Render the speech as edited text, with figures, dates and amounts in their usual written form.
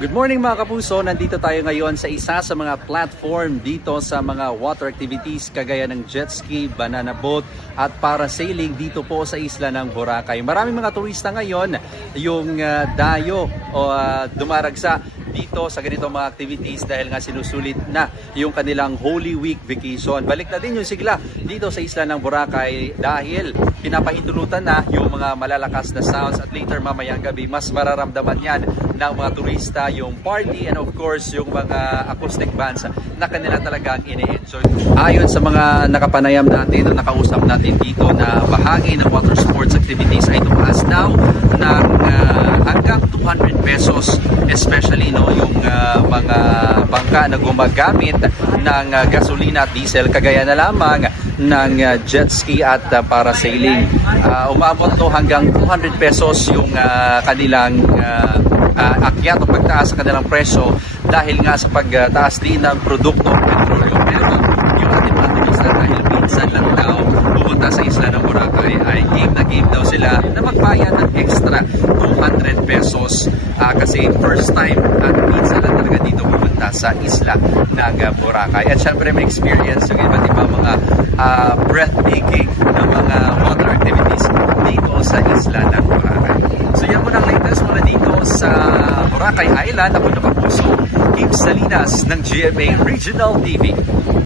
Good morning mga kapuso, nandito tayo ngayon sa isa sa mga platform dito sa mga water activities kagaya ng jet ski, banana boat at parasailing dito po sa isla ng Boracay. Maraming mga turista ngayon yung dayo o dumaragsa dito sa ganitong mga activities dahil nga sinusulit na yung kanilang Holy Week vacation. Balik na din yung sigla dito sa isla ng Boracay dahil pinapahintulutan na yung mga malalakas na sounds at later mamayang gabi mas mararamdaman yan ng mga turista yung party and of course yung mga acoustic bands na kanila talagang ine-enjoy. Ayon sa mga nakapanayam natin na nakausap natin dito na bahagi ng water sports activities ay tumaas daw ng hanggang 200 pesos especially yung mga bangka na gumagamit ng gasolina at diesel kagaya na lamang ng jet ski at parasailing. Umabot to hanggang 200 pesos yung kanilang akyat o pagtaas sa kanilang presyo dahil nga sa pagtaas din ng produkto ng petrolyo. Pero yung ating mga turista dahil minsan lang daw pumunta sa isla ng Boracay ay game daw sila na magbayad ng extra 200 pesos kasi first time at minsan lang talaga dito pumunta sa isla ng Boracay. At syempre may experience yung iba't ibang mga breathtaking na mga water activities dito sa isla ng Boracay. So yan mo ng latest mula dito sa Boracay Island. Ako na Kapuso, Kim Salinas ng GMA Regional TV.